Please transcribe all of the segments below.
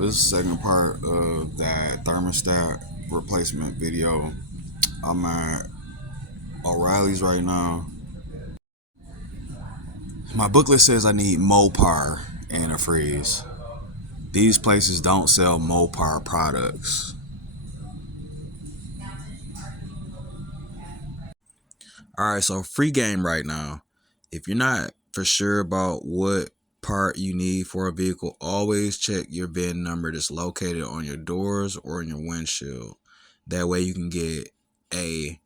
this is the second part of that thermostat replacement video. I'm at O'Reilly's right now. My booklet says I need Mopar antifreeze. These places don't sell Mopar products. Alright, so free game right now. If you're not for sure about what part you need for a vehicle, always check your VIN number that's located on your doors or in your windshield. That way you can get a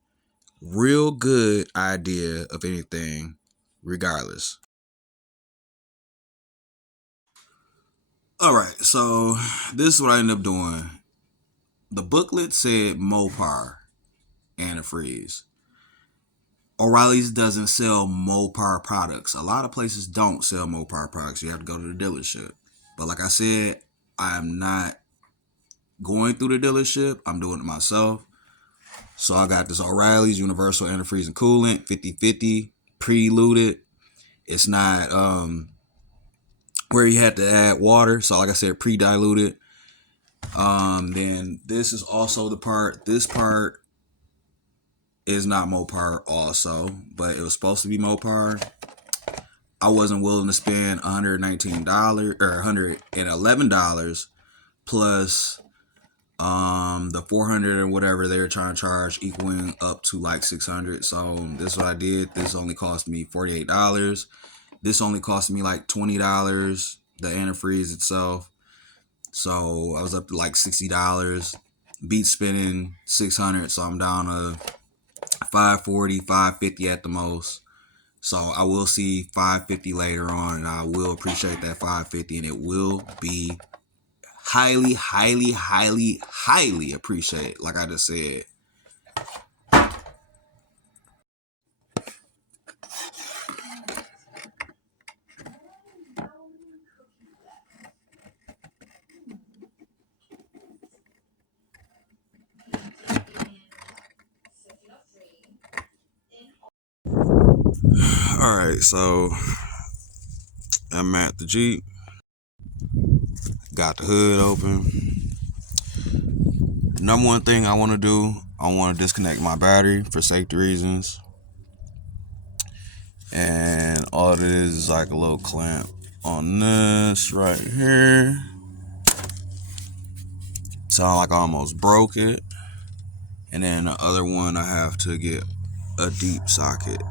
real good idea of anything regardless. Alright, so this is what I ended up doing. The booklet said Mopar antifreeze. O'Reilly's doesn't sell Mopar products. A lot of places don't sell Mopar products. You have to go to the dealership. But like I said, I'm not going through the dealership. I'm doing it myself. So I got this O'Reilly's Universal Antifreeze and Coolant 50/50 pre-luted. It's not where you had to add water. So like I said, pre-diluted. Then this is also the part. This part is not Mopar also, but it was supposed to be Mopar. I wasn't willing to spend $119 or $111 plus the $400 or whatever they were trying to charge, equaling up to like $600. So this is what I did. This only cost me $48. This only cost me like $20, the antifreeze itself. So I was up to like $60. Beat spending $600, so I'm down to $540, $550 at the most. So I will see $550 later on, and I will appreciate that $550, and it will be highly, highly, highly, highly appreciated, like I just said. Alright, so I'm at the Jeep. Got the hood open. Number one thing I want to do, I want to disconnect my battery for safety reasons. And all it is like a little clamp on this right here. Sound like I almost broke it. And then the other one, I have to get a deep socket.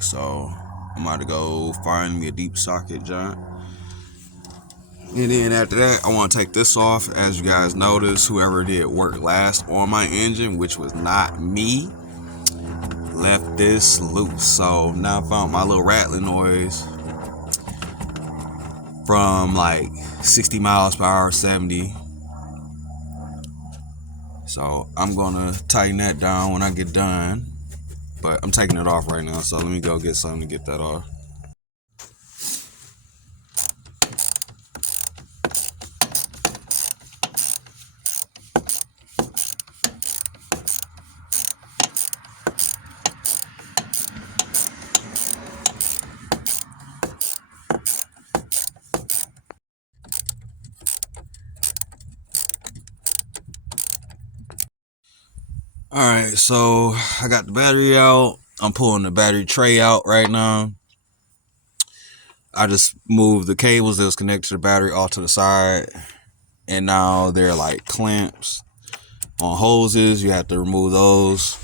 So I'm about to go find me a deep socket joint. And then after that, I want to take this off. As you guys notice, whoever did work last on my engine, which was not me, left this loose. So now I found my little rattling noise from like 60 miles per hour, 70. So I'm gonna tighten that down when I get done. But I'm taking it off right now, so let me go get something to get that off. Alright, so I got the battery out. I'm pulling the battery tray out right now. I just moved the cables that was connected to the battery off to the side. And now they're like clamps on hoses. You have to remove those,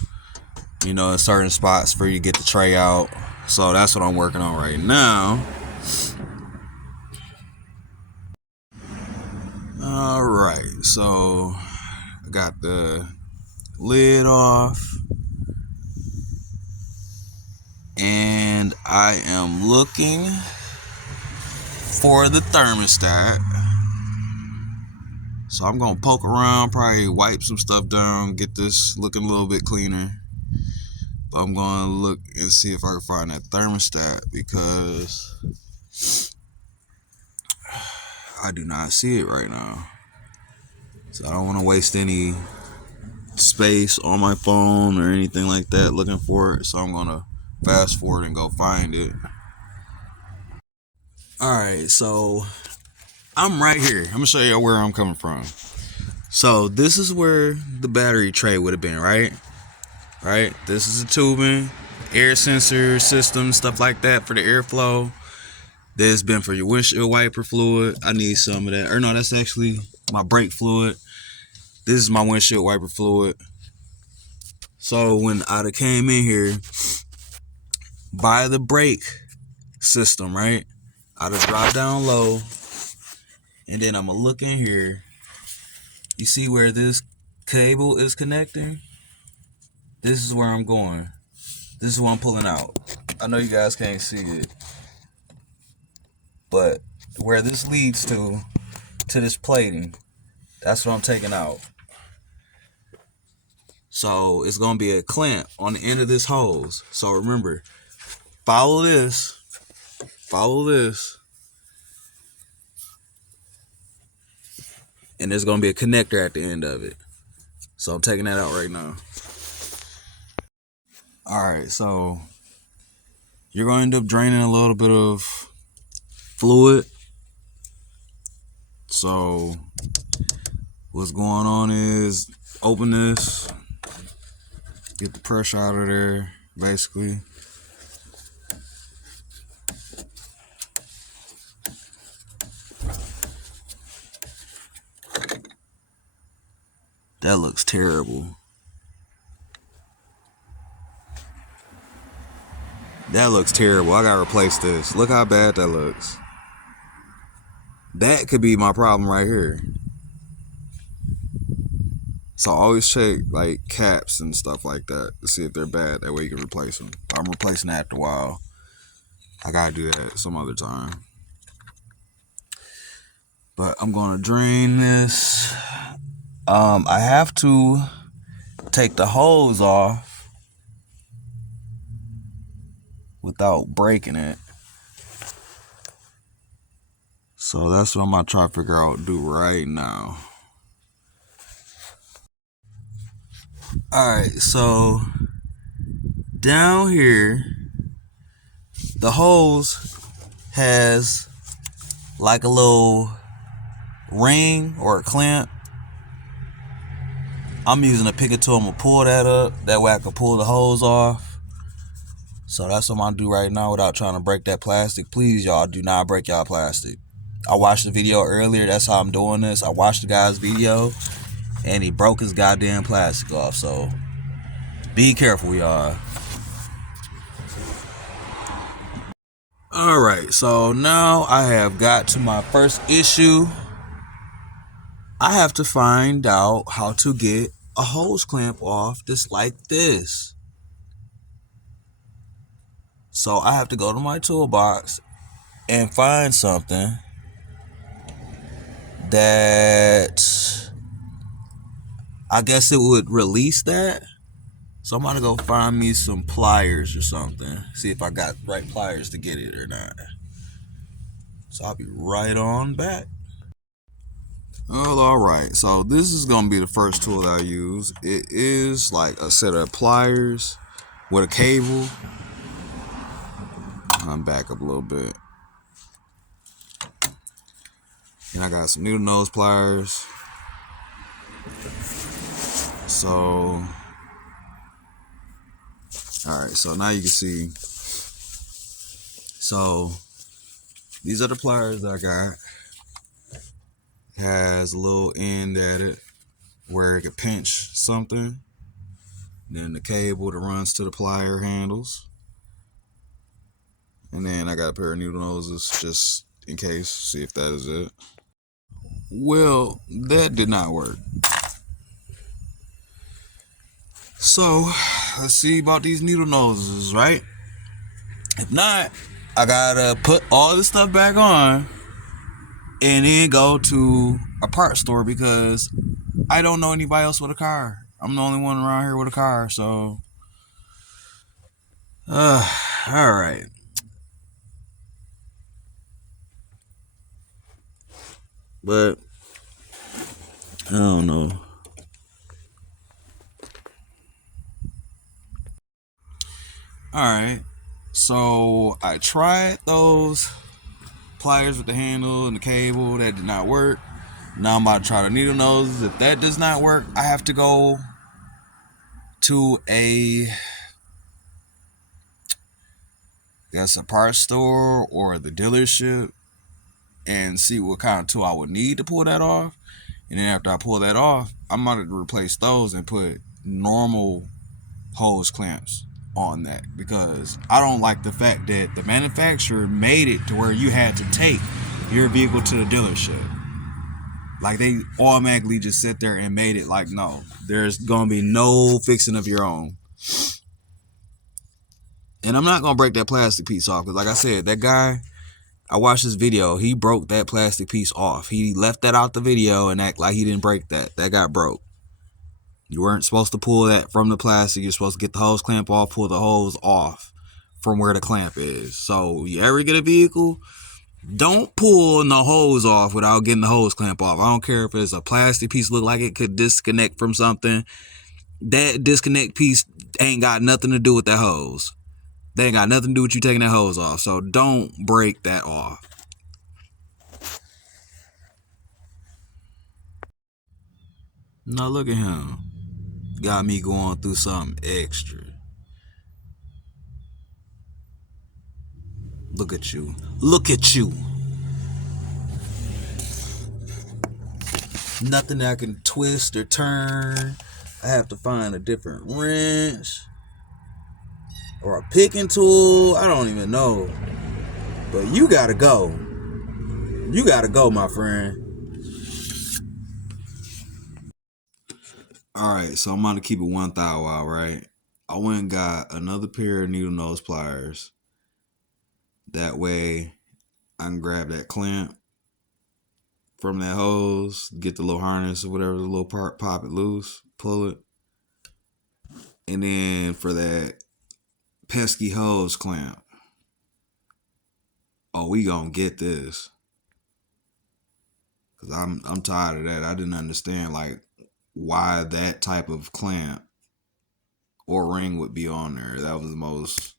you know, in certain spots for you to get the tray out. So that's what I'm working on right now. Alright, so I got the lid off. And I am looking for the thermostat. So I'm gonna poke around, probably wipe some stuff down, get this looking a little bit cleaner. But I'm gonna look and see if I can find that thermostat, because I do not see it right now. So I don't want to waste any space on my phone or anything like that looking for it. So I'm gonna fast forward and go find it. Alright, so I'm right here. I'm gonna show you where I'm coming from. So this is where the battery tray would have been, right? Right. This is the tubing, air sensor system, stuff like that for the airflow. This has been for your windshield wiper fluid. I need some of that. Or no, that's actually my brake fluid. This is my windshield wiper fluid. So when I came in here by the brake system, right? I'd have dropped down low, and then I'm gonna look in here. You see where this cable is connecting? This is where I'm going. This is what I'm pulling out. I know you guys can't see it, but where this leads to this plating, that's what I'm taking out. So it's gonna be a clamp on the end of this hose. So remember, follow this, and there's gonna be a connector at the end of it. So I'm taking that out right now. Alright, so you're gonna end up draining a little bit of fluid. So what's going on is open this, get the pressure out of there, basically. That looks terrible. That looks terrible. I gotta replace this. Look how bad that looks. That could be my problem right here. So always check like caps and stuff like that to see if they're bad. That way you can replace them. I'm replacing that after a while. I gotta do that some other time. But I'm gonna drain this. I have to take the hose off without breaking it. So that's what I'm gonna try to figure out do right now. Alright, so down here, the hose has like a little ring or a clamp. I'm using a picket tool. I'm gonna pull that up. That way I can pull the hose off. So that's what I'm gonna do right now without trying to break that plastic. Please, y'all, do not break y'all plastic. I watched the video earlier. That's how I'm doing this. I watched the guy's video and he broke his goddamn plastic off. So be careful, y'all. Alright, so now I have got to my first issue. I have to find out how to get a hose clamp off just like this. So I have to go to my toolbox and find something that I guess it would release that. So I'm gonna go find me some pliers or something. See if I got the right pliers to get it or not. So I'll be right on back. Well, alright. So this is gonna be the first tool that I use. It is like a set of pliers with a cable. I'm back up a little bit. And I got some needle nose pliers. So, alright, so now you can see. So, these are the pliers that I got. It has a little end at it where it could pinch something. Then the cable that runs to the plier handles. And then I got a pair of needle noses just in case, see if that is it. Well, that did not work. So, let's see about these needle noses, right? If not, I gotta put all this stuff back on and then go to a parts store because I don't know anybody else with a car. I'm the only one around here with a car, so alright. But I don't know. Alright. So I tried those pliers with the handle and the cable. That did not work. Now I'm about to try the needle nose. If that does not work, I have to go to a parts store or the dealership and see what kind of tool I would need to pull that off. And then after I pull that off, I'm going to replace those and put normal hose clamps on that, because I don't like the fact that the manufacturer made it to where you had to take your vehicle to the dealership. Like, they automatically just sit there and made it like, no, there's going to be no fixing of your own. And I'm not going to break that plastic piece off, because like I said, that guy, I watched this video, he broke that plastic piece off. He left that out the video and act like he didn't break that. That got broke. You weren't supposed to pull that from the plastic. You're supposed to get the hose clamp off, pull the hose off from where the clamp is. So you ever get a vehicle, don't pull no hose off without getting the hose clamp off. I don't care if it's a plastic piece, look like it could disconnect from something. That disconnect piece ain't got nothing to do with that hose. They ain't got nothing to do with you taking that hose off. So don't break that off. Now look at him. Got me going through something extra. Look at you. Look at you. Nothing that I can twist or turn. I have to find a different wrench or a picking tool. I don't even know. But you gotta go. You gotta go, my friend. Alright, so I'm gonna keep it 1,000 out, right? I went and got another pair of needle nose pliers. That way I can grab that clamp from that hose, get the little harness or whatever, the little part, pop it loose, pull it. And then for that pesky hose clamp, oh, we gonna get this. Cause I'm tired of that. I didn't understand like why that type of clamp or ring would be on there. That was the most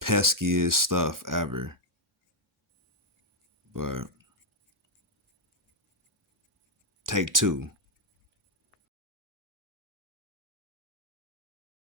peskiest stuff ever. But take two.